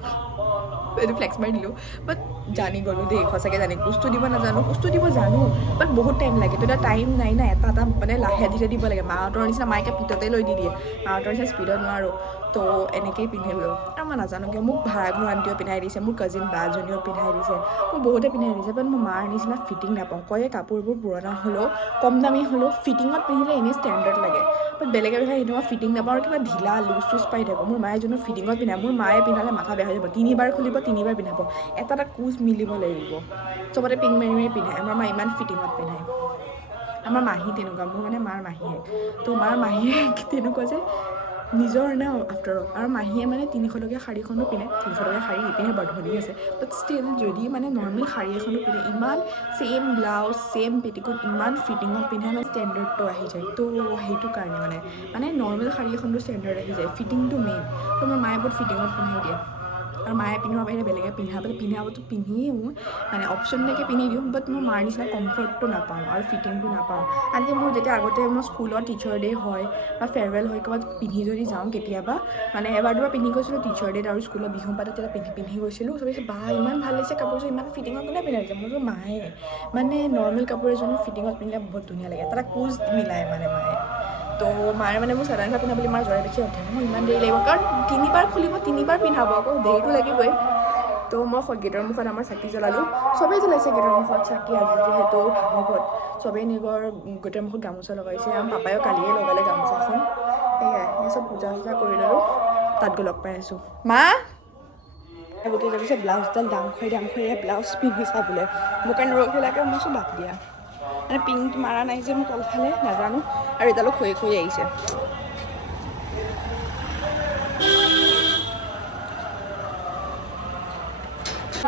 এইটো ফ্লেক্স মাৰি দিলোঁ বাট জানি গ'লোঁ দেই সঁচাকৈ জানি কোচটো দিব নাজানো কোচটো দিব জানো বাট বহুত টাইম লাগে তো এটা টাইম নাই না এটা মানে লাহে ধীৰে দিব লাগে মাহঁতৰ নিচিনা মায়েকে পিততে লৈ দি দিয়ে মাহঁতৰ নিচিনা স্পীডত নোৱাৰোঁ তো এনেকৈয়ে পিন্ধিলোঁ আৰু মই নাজানো কিয় মোক ভাড়া ঘৰ আণ্টিও পিন্ধাই দিছে মোৰ কাজিন বাজনীও পিন্ধাই দিছে মোক বহুতে পিন্ধাই দিছে বাট মই মাৰ নিচিনা ফিটিং নাপাওঁ কয়ে কাপোৰবোৰ পুৰণা হ'লেও কম দামী হ'লেও ফিটিঙত পিন্ধিলে এনেই ষ্টেণ্ডাৰ্ড লাগে বাট বেলেগে পিন্ধাই সেইটো মই ফিটিং নাপাওঁ আৰু কিবা ঢিলা লুজ চুজ পাই থাকোঁ মোৰ মায়ে যোনটো ফিটিঙত পিন্ধায় মোৰ মায়ে পিন্ধালে মাথা বেয়া হৈ যাব 3বাৰ খুলিব 3বাৰ পিন্ধাব এটা কোচ মিলিব লাগিব চবতে পিং মাৰি মাৰি পিন্ধায় আমাৰ মা ইমান ফিটিঙত পিন্ধায় আমাৰ মাহী তেনেকুৱা মোৰ মানে মাৰ মাহীয়ে তো মাৰ মাহীয়ে তেনেকুৱা যে নিজৰ না আফটাৰ অল আৰু মাহীয়ে মানে 300 টকীয়া শাড়ীখনো পিন্ধে 300 টকীয়া শাড়ী নিপিন্ধে বৰ ধনী আছে বাট ষ্টিল যদি মানে নৰ্মেল শাড়ী এখনো পিন্ধে ইমান ছেইম ব্লাউজ ছেইম পেটিকোট ইমান ফিটিঙত পিন্ধে মানে ষ্টেণ্ডাৰ্ডটো আহি যায় তো সেইটো কাৰণে মানে নৰ্মেল শাড়ী এখনটো ষ্টেণ্ডাৰ্ড আহি যায় ফিটিংটো মেইন তো মোৰ মায়ে বহুত ফিটিঙত পিন্ধাই দিয়ে আৰু মায়ে পিন্ধোৱাৰ বাহিৰে বেলেগে পিন্ধাবতো পিন্ধিয়ে মোৰ মানে অপশ্যনলৈকে পিন্ধি দিওঁ বাট মোৰ মাৰ নিচিনা কমফৰ্টটো নাপাওঁ আৰু ফিটিংটো নাপাওঁ আনকি মোৰ যেতিয়া আগতে মোৰ স্কুলত টিচাৰ ডে' হয় বা ফেয়াৰৱেল হয় ক'ৰবাত পিন্ধি যদি যাওঁ কেতিয়াবা মানে এবাৰ দুবাৰ পিন্ধি গৈছিলোঁ টিচাৰ ডে'ত আৰু স্কুলত বিহু পাতে তেতিয়া পিন্ধি গৈছিলোঁ চবেই বা ইমান ভাল লাগিছে কাপোৰযোৰ ইমান ফিটিঙত কোনে পিন্ধাইছে মোৰতো মায়ে মানে নৰ্মেল কাপোৰ এজনো ফিটিঙত পিন্ধিলে বহুত ধুনীয়া লাগে এটা কোচ মিলাই মানে মায়ে তো মায়ে মানে মোৰ চাদৰ মেখেলা পিন্ধা বুলি মাৰ জ্বৰে দেখি উঠে মোৰ ইমান দেৰি লাগিব কাৰণ 3বাৰ খুলিব 3বাৰ পিন্ধাব আকৌ দেৰিটো লাগিবই তো মই গেটৰ মুখত আমাৰ চাকি জ্বলালোঁ চবেই জ্বলাইছে গেটৰ মুখত চাকি আজি যিহেতু ভাগৱত চবেই নিজৰ গেটৰ মুখত গামোচা লগাইছে আৰু পাপায়ো কালিয়ে লগালে গামোচাখন সেয়াই সেই চব পূজা চূজা কৰি ল'লোঁ তাত গৈ লগ পাই আছোঁ মা গোটেই যাবিছে ব্লাউজডাল দাম খুৱাই ব্লাউজ পিন্ধিছা বোলে মোক কাৰণে ৰখিলাকে মই চব বাদ দিয়া মানে পিংক মাৰা নাই যে মোৰ তলফালে নাজানো আৰু এডালো খৈ আহিছে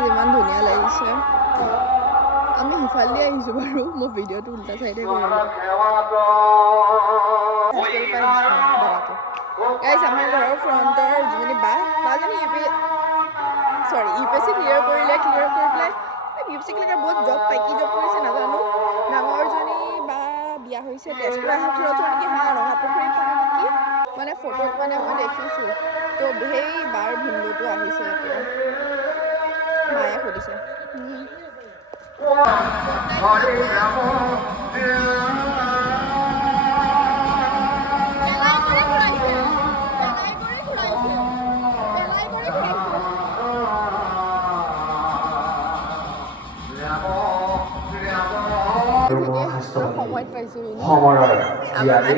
ইমান ধুনীয়া লাগিছে আমি সিফালে আহিছোঁ বাৰু মই ভিডিঅ'টো উল্টা চাইডে কৰিলোঁ গাইজ আমাৰ ঘৰৰ ফ্ৰণ্টৰ যিজনী বাজনী UPSC ক্লিয়াৰ কৰি পেলাই UPSC ক্লিয়াৰ বহুত জব পাই কি জব কৰিছে নাজানো ডাঙৰজনী বা বিয়া হৈছে তেজপুৰ অহা নেকি ৰঙাপুখুৰীত থাকে নেকি মানে ফটোত মানে মই দেখিছোঁ তো সেই বাৰ ভিন্দুটো আহিছে এতিয়া মায়ে সুধিছে সময়ত পাইছোঁ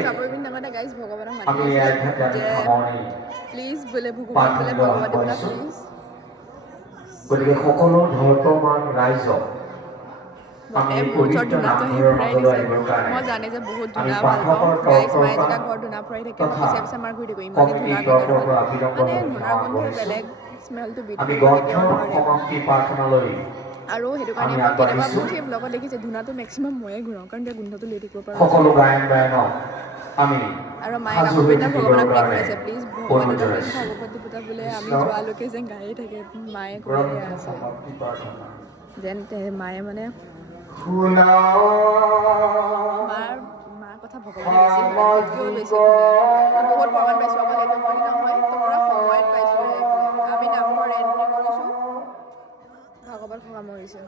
কাপোৰ পিন্ধামতে গাইজ ভগৱানক মাতি যে প্লিজ বোলে ভগৱান বোলে ভগৱতী বোলে প্লিজ গতিকে সকলো ধৰ্তমান ৰাইজক মই জানে যে বহুত ধূনা ভাল পাওঁ গাইজ মায়ে যেতিয়া ঘৰ ধূনা ফুৰাই থাকে পিছে পিছে আমাৰ ঘূৰি থাকোঁ ইমানেই ধূনা গোন্ধ বেলেগ স্মেলটো আৰু সেইটো কাৰণে মই কেতিয়াবা বহুত সেই ব্লগত দেখিছে ধূনাটো মেক্সিমাম ময়ে ঘূৰাওঁ কাৰণ এতিয়া গোন্ধটো লৈ থাকিব পাৰোঁ আৰু মায়ে কাপোৰ পিন্ধা ভগৱানক প্ৰেক্টিছ প্লিজ ভাগৱতী পুতা বোলে আমি যোৱালৈকে যেন গায়ে থাকে মায়ে কৈয়ে আছে যেন মায়ে মানে মাৰ কথা ভগৱানে বেছি বেছি বহুত প্ৰমাণ পাইছোঁ অকল এইটো বুলি নহয় তো পুৰা সময়ত পাইছোঁ আমি নামঘৰ এণ্ট্ৰি কৰিছোঁ ভাগৱত সামৰিছে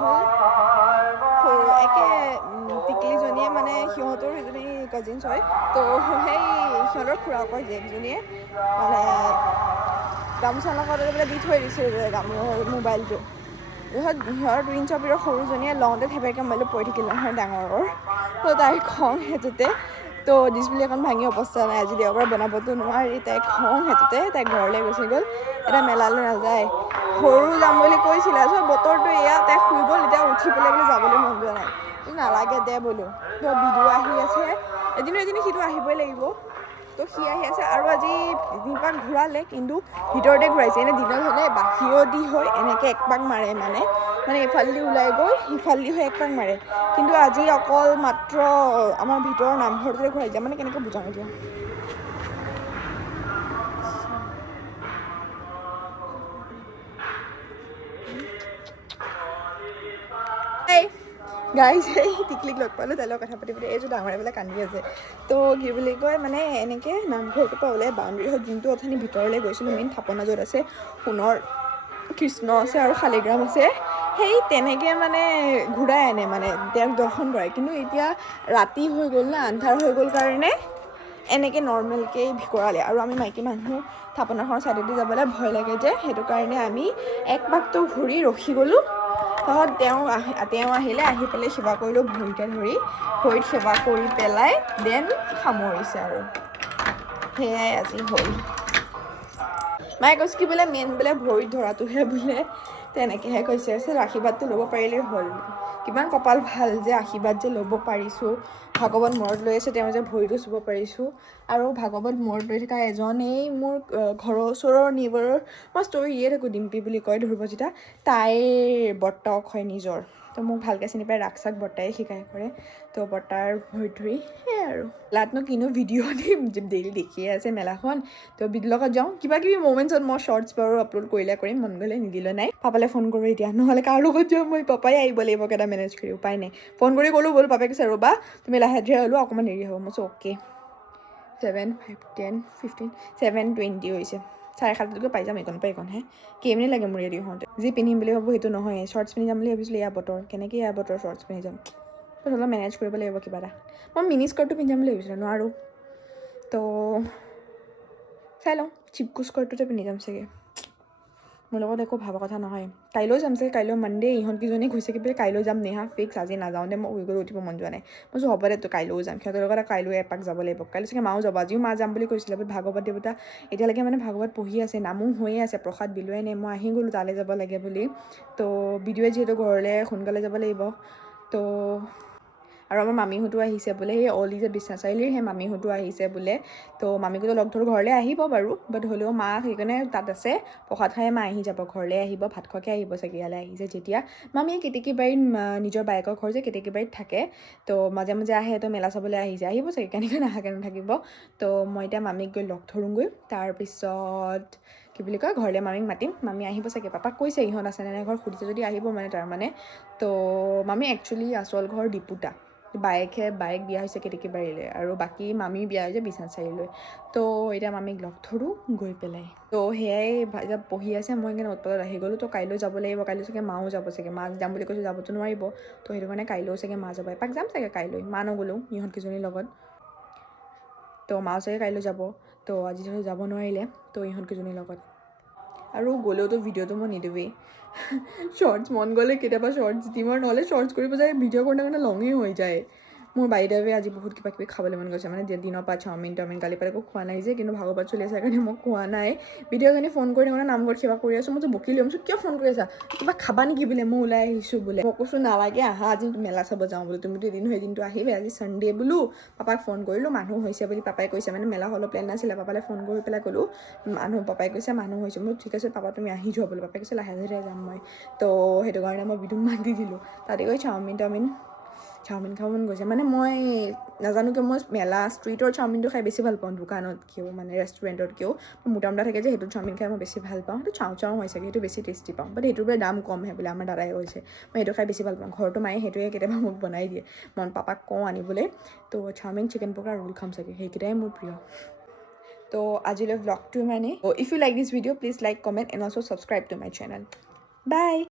হ'ল সৰু একে টিকলিজনীয়ে মানে সিহঁতৰ সেইজনী কাজিনছ হয় তো সেই সিহঁতৰ খুৰাকৰ জীয়েকজনীয়ে মানে গামোচা লগত বোলে দি থৈ দিছিল মোবাইলটো সিহঁতৰ টুইনছৰ ভিতৰত সৰুজনীয়ে লওঁতে থেপেকে মোবাইলটো পৰি থাকিল নহয় ডাঙৰৰ তো তাইৰ খং সেইটোতে তো ডিছপ্লে এখন ভাঙি অৱস্থা নাই আজি দেওবাৰে বনাবতো নোৱাৰি তাই খং সেইটোতে তাই ঘৰলৈ গুচি গ'ল এতিয়া মেলালৈ নাযায় সৰু যাম বুলি কৈছিলে চ' বতৰটো এয়া তাই শুই গ'ল এতিয়া উঠি পেলাই বোলে যাবলৈ মন যোৱা নাই নালাগে দে বোলো তো বিদু আহি আছে এদিনো সিটো আহিবই লাগিব তো সি আহি আছে আৰু আজি দুপাক ঘূৰালে কিন্তু ভিতৰতে ঘূৰাইছে এনে দিনত হ'লে বাহিৰদি হৈ এনেকৈ একপাক মাৰে মানে ইফালেদি ওলাই গৈ সিফালেদি হৈ একপাক মাৰে কিন্তু আজি অকল মাত্ৰ আমাৰ ভিতৰৰ নামঘৰটোতে ঘূৰাই যায় মানে কেনেকৈ বুজাওঁ এতিয়া গাইজ এই টিকলিক লগ পালোঁ তাইৰ লগত কথা পাতি এইযোৰ ডাঙৰে বোলে কান্দি আছে তো কি বুলি কয় মানে এনেকৈ নামঘৰটোৰ পৰা ওলাই বাউণ্ডেৰী হয় যোনটো অথনি ভিতৰলৈ গৈছিলোঁ মেইন থাপনা য'ত আছে সোণৰ কৃষ্ণ আছে আৰু শালিগ্ৰাম আছে সেই তেনেকৈ মানে ঘূৰাই আনে মানে তেওঁক দৰ্শন কৰে কিন্তু এতিয়া ৰাতি হৈ গ'ল না আন্ধাৰ হৈ গ'ল কাৰণে এনেকৈ নৰ্মেলকৈ কৰালে আৰু আমি মাইকী মানুহ থাপনাখনৰ ছাইডেদি যাবলৈ ভয় লাগে যে সেইটো কাৰণে আমি একপাকটো ঘূৰি ৰখি গ'লোঁ তহঁত তেওঁ আহিলে আহি পেলাই সেৱা কৰিলোঁ ভৰিতে ধৰি ভৰিত সেৱা কৰি পেলাই দেন সামৰিছে আৰু সেয়াই আজি হ'ল মায়ে কৈছে কি বোলে মেইন বোলে ভৰিত ধৰাটোহে বোলে তেনেকৈহে কৈছে আশীৰ্বাদটো ল'ব পাৰিলেই হ'ল কিমান কপাল ভাল যে আশীৰ্বাদ যে ল'ব পাৰিছোঁ ভাগৱত মূৰত লৈ আছে তেওঁ যে ভৰিটো চুব পাৰিছোঁ আৰু ভাগৱত মূৰত লৈ থকা এজনেই মোৰ ঘৰৰ ওচৰৰ নিবৰৰ মই ষ্টৰি দিয়ে থাকোঁ ডিম্পী বুলি কয় ধ্ৰুৱজিতা তাইৰ বৰ্তাক হয় নিজৰ তো মোক ভালকৈ চিনি পাই ৰাগ চাগ বৰ্তাই শিকাই কৰে তো বৰ্তাৰ ভৰিত ধৰি সেয়াই আৰু মেলাতনো কিনো ভিডিঅ' দিম ডেইলি দেখিয়ে আছে মেলাখন তো ভিডিঅ'ৰ লগত যাওঁ কিবা কিবি মমেণ্টছত মই শ্বৰ্টছ বাৰু আপলোড কৰিম মন গ'লে নিদিলে নাই পাপালৈ ফোন কৰোঁ এতিয়া নহ'লে কাৰ লগত যাওঁ মই পাপাই আহিব লাগিব কেইটা মেনেজ কৰি উপায় নাই ফোন কৰি ক'লোঁ ব'ল পাপাই কৈছে ৰ'বা তুমি লাহে ধীৰে হ'লেও অকণমান দেৰি হ'ব মই কৈছোঁ অ'কে 7, 5, 10, 15, 7:20 হৈছে 7:30 পাই যাম এইকণহে কেইমিনিট লাগে মোৰ ৰেডি হওঁতে যি পিন্ধিম বুলি ভাবোঁ সেইটো নহয় শ্বৰ্টছ পিন্ধি যাম বুলি ভাবিছিলোঁ এয়া বতৰ কেনেকৈ এয়া বতৰ শ্বৰ্টছ পিন্ধি যাম তো অলপ মেনেজ কৰিব লাগিব কিবা এটা মই মিনি স্কাৰ্টটো পিন্ধি যাম বুলি ভাবিছিলোঁ নোৱাৰোঁ তো চাই লওঁ চিপকু স্কাৰ্টটোতে পিন্ধি যাম চাগে মোৰ লগত একো ভাবা কথা নহয় কাইলৈও যাম চাগে কাইলৈ মানডে ইহঁতকেইজনী ঘুচি কিনে কাইলৈ যাম নেহা ফিক্স আজি নাযাওঁ দে মই শুই গ'লে উঠিব মন যোৱা নাই মই কৈছোঁ হ'ব দে তো কাইলৈও যাম সিহঁতৰ লগত কাইলৈ এপাক যাব লাগিব কাইলৈ চাগে মাও যাব আজিও মা যাম বুলি কৈছিলে বাট ভাগৱত দেৱতা এতিয়ালৈকে মানে ভাগৱত পঢ়ি আছে নামো হৈয়ে আছে প্ৰসাদ বিলোৱাই নাই মই আহি গ'লোঁ তালৈ যাব লাগে বুলি তো বিদুৱে যিহেতু ঘৰলৈ সোনকালে যাব লাগিব তো আৰু আমাৰ মামীহঁতো আহিছে বোলে সেই অলি যে বিশ্বনাথ চাৰিআলিৰ সেই মামীহঁতো আহিছে বোলে তো মামীকোতো লগ ধৰোঁ ঘৰলৈ আহিব বাৰু বাট হ'লেও মা সেইকাৰণে তাত আছে প্ৰসাদ খাই মা আহি যাব ঘৰলৈ আহিব ভাত খোৱাকৈ আহিব চাগে ইয়ালৈ আহিছে যেতিয়া মামীয়ে কেতেকীবাৰীত নিজৰ বায়েকৰ ঘৰ যে কেতেকীবাৰীত থাকে তো মাজে মাজে আহে তো মেলা চাবলৈ আহিব চাগে কেনেকৈ নাহাকৈ নাথাকিব তো মই এতিয়া মামীক গৈ লগ ধৰোঁগৈ তাৰপিছত কি বুলি কয় ঘৰলৈ মামীক মাতিম মামী আহিব চাগে পাপাক কৈছে ইহঁত আছে নে ঘৰ সুধিছে যদি আহিব মানে তাৰমানে তো মামী একচুৱেলি আচল ঘৰ ডিপুটা বাইক বিয়া হৈছে কেতেকীবাৰীলৈ আৰু বাকী মামী বিয়া হৈছে বিশ্বনাথ চাৰিআলিলৈ তো এতিয়া মামীক লগ ধৰোঁ গৈ পেলাই তো সেয়াই এতিয়া পঢ়ি আছে মই সেইকাৰণে উৎপাতত আহি গ'লোঁ তো কাইলৈ যাব লাগিব কাইলৈ চাগে মাও যাব চাগে মা যাম বুলি কৈছোঁ যাবতো নোৱাৰিব তো সেইটো কাৰণে কাইলৈও চাগে মা যাব এপাক যাম চাগে কাইলৈ মা নগ'লেও ইহঁতকেইজনীৰ লগত তো মাও চাগে কাইলৈ যাব তো আজি যদি যাব নোৱাৰিলে তো ইহঁতকেইজনীৰ লগত আৰু গ'লেওতো ভিডিঅ'টো মই নিদিওঁৱেই শ্বৰ্টছ মন গ'লে কেতিয়াবা শ্বৰ্টছ দিম আৰু নহ'লে শ্বৰ্টছ কৰিব যায় ভিডিঅ' কৰোঁতে মানে লঙেই হৈ যায় মোৰ বাইদেৱে আজি বহুত কিবা কিবি খাবলৈ মন গৈছে মানে দিনৰ পৰা চাওমিন কালি পৰা একো খোৱা নাই যে কিন্তু ভাগৱত চলি আছে কাৰণে মই খোৱা নাই ভিডিঅ' কাৰণে ফোন কৰি থাকোঁতে নামঘৰত সেৱা কৰি আছোঁ মই বকিলোঁ মই কিয় ফোন কৰি আছা কিবা খাবা নেকি বোলে মই ওলাই আহিছোঁ বোলে মই কৈছোঁ নালাগে আহা আজি মেলা চাব যাওঁ বোলো তুমিতো এদিন সেইদিনটো আহিলে আজি ছানডে বোলো পাপাক ফোন কৰিলোঁ মানুহ হৈছে বুলি পাপাই কৈছে মানে মেলা হ'লেও প্লেন নাছিলে পাপালৈ ফোন কৰি পেলাই ক'লোঁ পাপাই কৈছে মানুহ হৈছে মই ঠিক আছে পাপা তুমি আহি যোৱা বোলো পাপাই কৈছে লাহে লাহে যাম মই তো সেইটো কাৰণে মই বিদুক মাতি দিলোঁ তাতে গৈ চাওমিন খাব মন গৈছে মানে মই নাজানো কিয় মই মেলা ষ্ট্ৰীটৰ চাওমিনটো খাই বেছি ভাল পাওঁ দোকানতকৈও মানে ৰেষ্টুৰেণ্টতকৈও মোটা থাকে যে সেইটো চাওমিন খাই মই বেছি ভাল পাওঁ সেইটো চাওঁ হয় চাগে সেইটো বেছি টেষ্টি পাওঁ বাট সেইটোৰ পৰা দাম কমহে বোলে আমাৰ দাদাই কৈছে মই সেইটো খাই বেছি ভাল পাওঁ ঘৰটো মায়ে সেইটোৱে কেতিয়াবা মোক বনাই দিয়ে মই পাপাক কওঁ আনিবলৈ তো চাওমিন চিকেন পকৰা ৰোল খাম চাগে সেইকেইটাই মোৰ প্ৰিয় তো আজিলৈ ভ্লগটো মানে if you like this video' please like comment and also' subscribe to my channel by